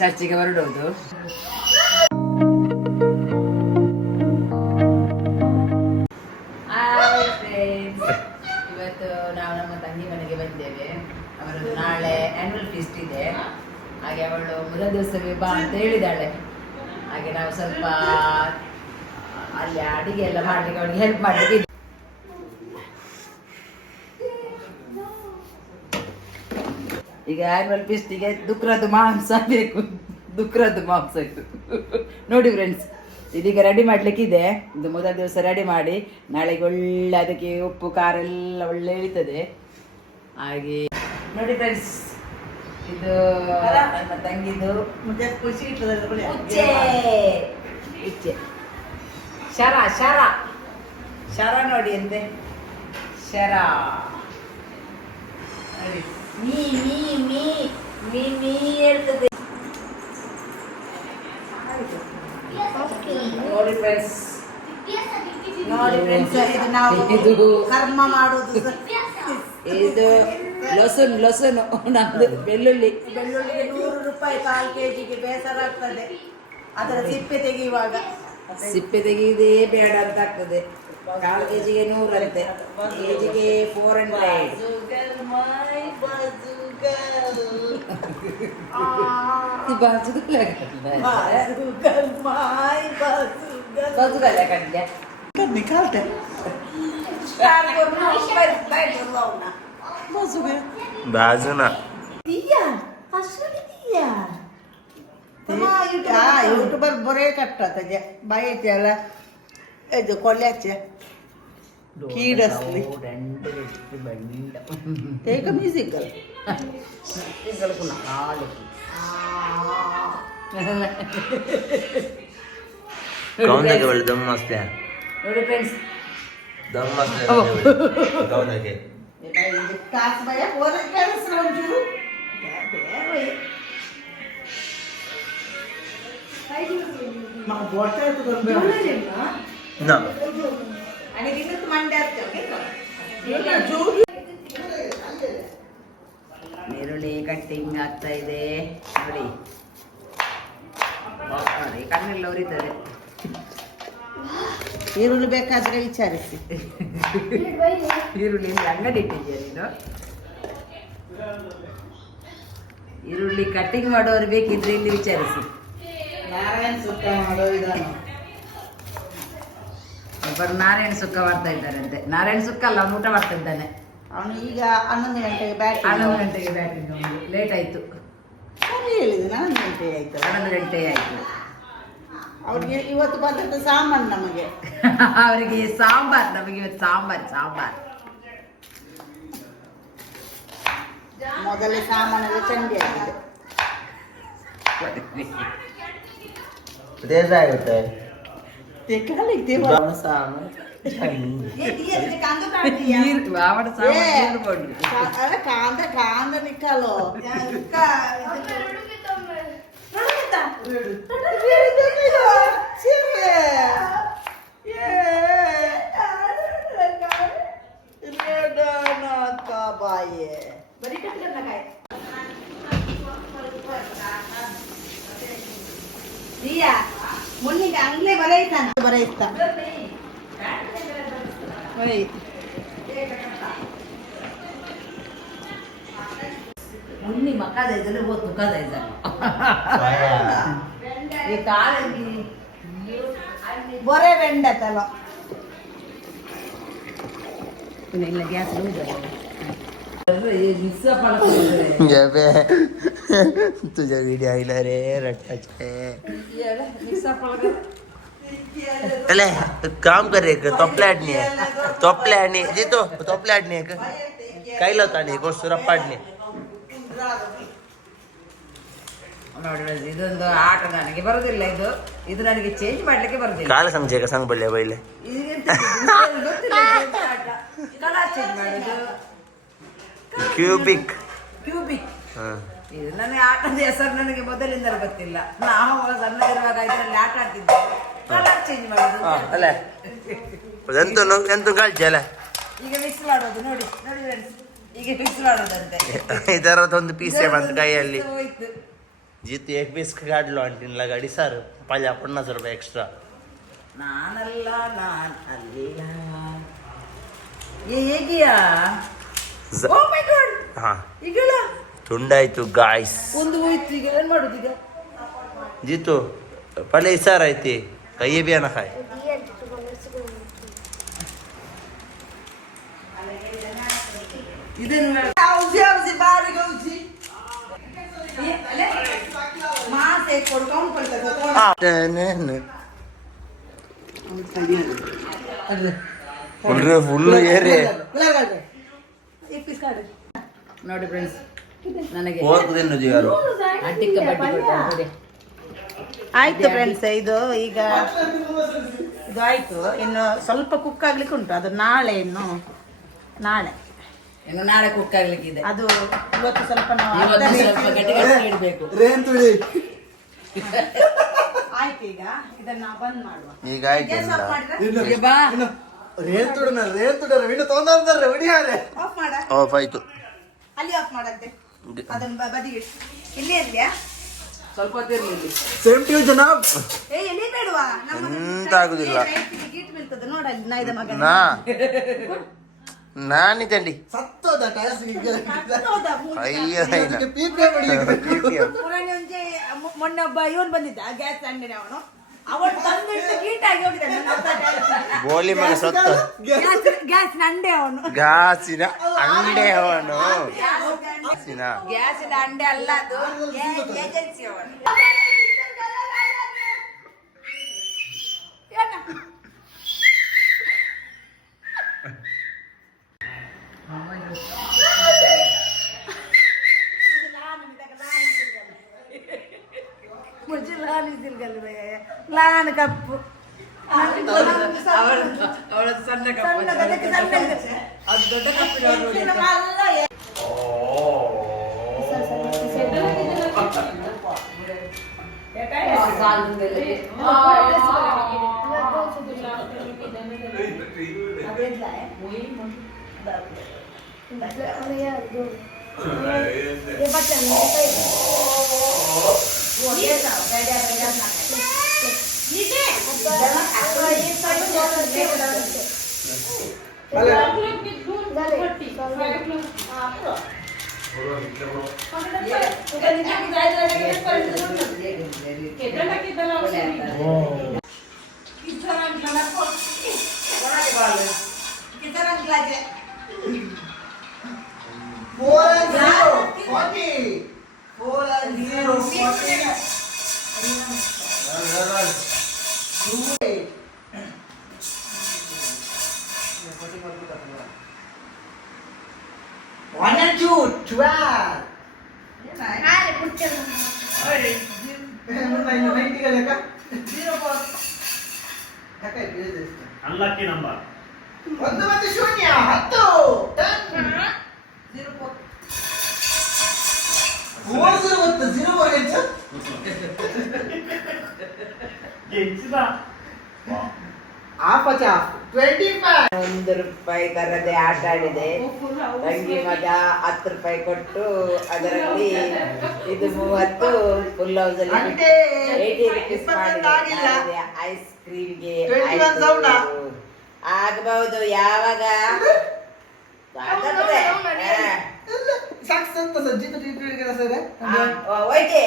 ಚರ್ಚಿಗೆ ಹೊರಡೋದು. ಇವತ್ತು ನಾವು ನಮ್ಮ ತಂಗಿ ಮನೆಗೆ ಬಂದೇವೆ. ಅವರದ್ದು ನಾಳೆ ಆನ್ಯುವಲ್ ಫೀಸ್ಟ್ ಇದೆ. ಹಾಗೆ ಅವಳು ಮೊದಲ ದಿವಸವೇ ಬಾ ಅಂತ ಹೇಳಿದಾಳೆ. ಹಾಗೆ ನಾವು ಸ್ವಲ್ಪ ಅಲ್ಲಿ ಅಡಿಗೆ ಎಲ್ಲ ಮಾಡ್ಲಿಕ್ಕೆ ಅವಳಿಗೆ ಹೆಲ್ಪ್ ಮಾಡ್ಲಿಕ್ಕೆ. ಈಗ ಆನ್ಯುವಲ್ ಫೀಸ್ಟಿಗೆ ದುಕ್ರದ್ದು ಮಾಂಸ ಬೇಕು. ದುಕ್ರದ್ದು ಮಾಂಸ ಇತ್ತು ನೋಡಿ ಫ್ರೆಂಡ್ಸ್. ಇದೀಗ ರೆಡಿ ಮಾಡ್ಲಿಕ್ಕಿದೆ. ಇದು ಮೊದಲ ದಿವಸ ರೆಡಿ ಮಾಡಿ ನಾಳೆಗೆ ಒಳ್ಳೆ ಅದಕ್ಕೆ ಉಪ್ಪು ಖಾರ ಎಲ್ಲ ಒಳ್ಳೆ ಇಳಿತದೆ. ಹಾಗೆ ನೋಡಿ ಫ್ರೆಂಡ್ಸ್, ಇದು ನನ್ನ ತಂಗಿದು ಇಚ್ಛೆ ಶರ ಶರ ಶರ ನೋಡಿ ಅಂತೆ. ಶರ ನೋಡಿ, me me me me me ಹೇಳ್ತದೆ ನೋಡಿ ಫ್ರೆಂಡ್ಸ್. ನೋಡಿ ಫ್ರೆಂಡ್ಸ್, ಇದು ನಾವು ಕರ್ಮ ಮಾಡೋದು. ಇದು ಲಸುನ್ ಲಸುನ್ ನಮ್ದು ಬೆಳ್ಳುಳ್ಳಿ. ಬೆಳ್ಳುಳ್ಳಿಗೆ 100 ರೂಪಾಯಿ 1/4 kgಗೆ. ಬೇಸರ ಆಗ್ತದೆ ಅದರ ಸಿಪ್ಪೆ ತೆಗೆಯುವಾಗ. ಸಿಪ್ಪೆ ತೆಗೆಯುವುದೇ ಬೇಡ ಅಂತ ಆಗ್ತದೆ. 1/4 kgಗೆ 100 ಅಂತೆ, kgಗೆ 400. निकालते बाजूना युट्यूबर बरे काढतात त्याचे बाईचे याला कोल्याचे कीड असली ते का म्युझिकल कौन है केवल दम मस्त है ನೋಡಿ ಫ್ರೆಂಡ್ಸ್, दम मस्त है कौन है के कास बाया वर केलंस रांजू मग बोटा येतो गंबे ना आणि तिथेच मांड्यात ಈರುಳ್ಳಿ ಕಟ್ಟಿಂಗ್ ಆಗ್ತಾ ಇದೆ ನೋಡಿ. ನೋಡಿ ಕಣ್ಣೆಲ್ಲ ಉರಿತದೆ. ಈರುಳ್ಳಿ ಬೇಕಾದ್ರೆ ವಿಚಾರಿಸಿ. ಈರುಳ್ಳಿ ಅಂಗಡಿ ಇಟ್ಟಿದ್ಯಾ ನೀನು? ಈರುಳ್ಳಿ ಕಟ್ಟಿಂಗ್ ಮಾಡೋರು ಬೇಕಿದ್ರೆ ಇಲ್ಲಿ ವಿಚಾರಿಸಿ. ನಾರಾಯಣ ಸುಕ್ಕ ಮಾಡೋ ವಿಧಾನ. ಒಬ್ಬರು ನಾರಾಯಣ ಸುಕ್ಕ ಮಾಡ್ತಾ ಇದ್ದಾರಂತೆ. ನಾರಾಯಣ ಸುಕ್ಕ ಅಲ್ಲ, ಅವನು ಊಟ ಮಾಡ್ತಾ ಇದ್ದಾನೆ. ಅವನು ಈಗ 11 ಗಂಟೆಗೆ ಬ್ಯಾಟಿಂಗ್. 11 ಗಂಟೆಗೆ ಬ್ಯಾಟಿಂಗ್. ಲೇಟ್ ಆಯ್ತು. ಹೇಳಿದೆ 11 ಗಂಟೆ ಆಯ್ತು. 11 ಗಂಟೆ ಆಯ್ತು. ಅವ್ರಿಗೆ ಇವತ್ತು ಪದಾರ್ಥ ಸಾಂಬಾರು ನಮಗೆ. ಅವರಿಗೆ ಸಾಂಬಾರ್, ನಮಗೆ ಇವತ್ತು ಸಾಂಬಾರ್. ಸಾಂಬಾರ್ ಮೊದಲೇ ಸಾಮಾನೆಲ್ಲ ಚಂಡಿ ಆಗಿದೆ. तेज होता है ते काय लिखते बाबा सामने अरे कांदा कांदा निकालो बाये बरी कट करना काय दिया मुन्नीಗೆ ಅಂಗ್ಲೆ ಬರೈತಾ होय मुन्नी मका द्यायचं वो तुका द्यायचा. हे काल बरे वेंड त्याला तुम्ही इला गॅस लावून द्या. तुझ्या व्हिडिओ आईला रे रट्टाचे अले काम कर रे तोपल्या आडणी तोपल्या आडणी जितो तोपल्या आडणी काय लावता नाही गोष्ट पाडणे ನೋಡಿ ಇದೊಂದು ಆಟ ನನಗೆ ಬರೋದಿಲ್ಲ. ಇದು ನನಗೆ ಚೇಂಜ್ ಮಾಡ್ಲಿಕ್ಕೆ ಬರೋದಿಲ್ಲ. ಕಾಲ ಸಂಜೆ ಸಂಗ್ ಬಳ್ಳೆ ಬೈಲೆ ಕಲರ್ ಚೇಂಜ್ ಮಾಡೋದು ಕ್ಯೂಬಿಕ್ ಕ್ಯೂಬಿಕ್. ಇದು ನನಗೆ ಆಟದ ಹೆಸರು ನನಗೆ ಮೊದಲಿಂದಲೂ ಗೊತ್ತಿಲ್ಲ. ನಾವು ಸಣ್ಣದಿರುವಾಗ ಇದರಲ್ಲಿ ಆಟ ಆಡ್ತಿದ್ದೆ. ಕಲರ್ ಚೇಂಜ್ ಮಾಡೋದು ಅಲ್ಲ ಎಂತ ಎಂತ ಗಾಳ್ಜಿ ಅಲ್ಲ. ಈಗ ಮಿಕ್ಸ್ ಮಾಡೋದು ನೋಡಿ ನೋಡಿ ಫ್ರೆಂಡ್ಸ್, ಈಗ ಮಿಕ್ಸ್ ಮಾಡೋದಂತೆ. ಇದರದೊಂದು ಪೀಸೆ ಬಂತು ಕೈಯಲ್ಲಿ. ಹೋಯ್ತು जितू एक पीस काढलो आणि तीनला गाडी सार 50 रुपये एक्स्ट्रा. ನಾನಲ್ಲ ಅಲ್ಲ ಹೇಗಿಯಾ ಓ ಮೈ ಗಾಡ್ ಹಾ ಈಗಲ್ಲ ತುಂಡಾಯ್ತು ಗಾಯ್ಸ್. ಒಂದು ಹೋಯ್ತು ಈಗ ಏನ್ ಮಾಡುದು ಈಗ जितू पहिले इसार आहे ते काही बी ना खाय. ಇದನ್ನ ಔಸಿ ಔಸಿ ಬಾರಿ ಔಸಿ ಮಾಸೆ ಕೊಡ್ಕೊಂಡು ಕೊಡ್ತಾರೆ ಫುಲ್ ಏರಿ ನೋಡಿ ಫ್ರೆಂಡ್ಸ್ ನನಗೆ ಹೋಗ್ದೇನು ಯಾರು ಅಡ್ಡಿಕ್ಕ ಬಡ್ಡಿ ಕೊಡ್ತಾರೆ. ಆಯ್ತು ಫ್ರೆಂಡ್ಸ್, ಇದು ಈಗ ಇದು ಆಯ್ತು. ಇನ್ನು ಸ್ವಲ್ಪ ಕುಕ್ ಆಗ್ಲಿಕ್ಕೆ ಉಂಟು. ಅದು ನಾಳೆ ಇನ್ನು ನಾಳೆ ಕುಕ್ ಆಗ್ಲಿಕ್ಕಿದೆ. ಅದು ಇವತ್ತು ಸ್ವಲ್ಪ ನಾವು ಇವತ್ತು ಸ್ವಲ್ಪ ಗಟ್ಟಿ ಗಟ್ಟಿ ಇಡ್ಬೇಕು. ಆಯ್ತು. ಈಗ ಇದನ್ನ ಬಂದ್ ಮಾಡುವ. ಈಗ ಆಯ್ತು ಈಗ ಬಾ ಆಫ್ ಮಾಡ, ಆಫ್ ಆಯ್ತು. ಅಲ್ಲಿ ಆಫ್ ಮಾಡಂತೆ. ಅದನ್ನ ಬದಿಗೆ ಇಲ್ಲೇ ಇರ್ಲಿಯಾ? ಸ್ವಲ್ಪ ಹೊತ್ತಿರ್ಲಿ. ಏ ಎಲ್ಲಿ ಬೇಡವಾ? ಎಂತ ಆಗುದಿಲ್ಲ. ಗೀಟ್ ಬೀಳ್ತದೆ ನೋಡಲ್ಲಿ ನಾಯ್ದ ಮಗ. ನಾನಿದ್ದಂಡಿ ಮೊನ್ನೆ ಒಬ್ಬ ಇವನ್ ಬಂದಿದ್ದ ಗ್ಯಾಸ್ ಅಂಗಡಿ ಅವನು ತಂದಿಟ್ಟು ಗೀಟಾಗಿ ಹೋಗಿದ್ದಾನೆ. ಬೋಲಿ ಮಗ ಸತ್ತ ಗ್ಯಾಸ್ ಅಂಡೆ ಅವನು. ಗಾಸಿನ ಅಂಗಡಿ ಅವನು ಗ್ಯಾಸಿನ ಅಂಡೆ ಅಲ್ಲ, ಅದು ಏಜೆನ್ಸಿ ಅವನು. ಲಾನ್ ಕಪ್ಪು ಅವಳ ಸಣ್ಣ ಕಪ್ಪು. ಅದು ದೊಡ್ಡ ಕಪ್ಪಿನ ಅನ್ಲಕ್ಕಿ ನಂಬರ್ 1 ಮತ್ತು 0 ಗೆಂಚಿದ ₹1 ತರದೆ ಆಟ ಆಡಿದೆ. ತಂಗಿ ಮಗ 10 ರೂಪಾಯಿ ಕೊಟ್ಟು ಅದರಲ್ಲಿ ಇದು 30 ಫುಲ್ ಹೌಸ್ ಅಲ್ಲಿ 80 ರೂಪೀಸ್ ಮಾಡಿದೆ. ಐಸ್ ಕ್ರೀಮ್ಗೆ ಆಗಬಹುದು ಯಾವಾಗ ಹೋಯ್ತೆ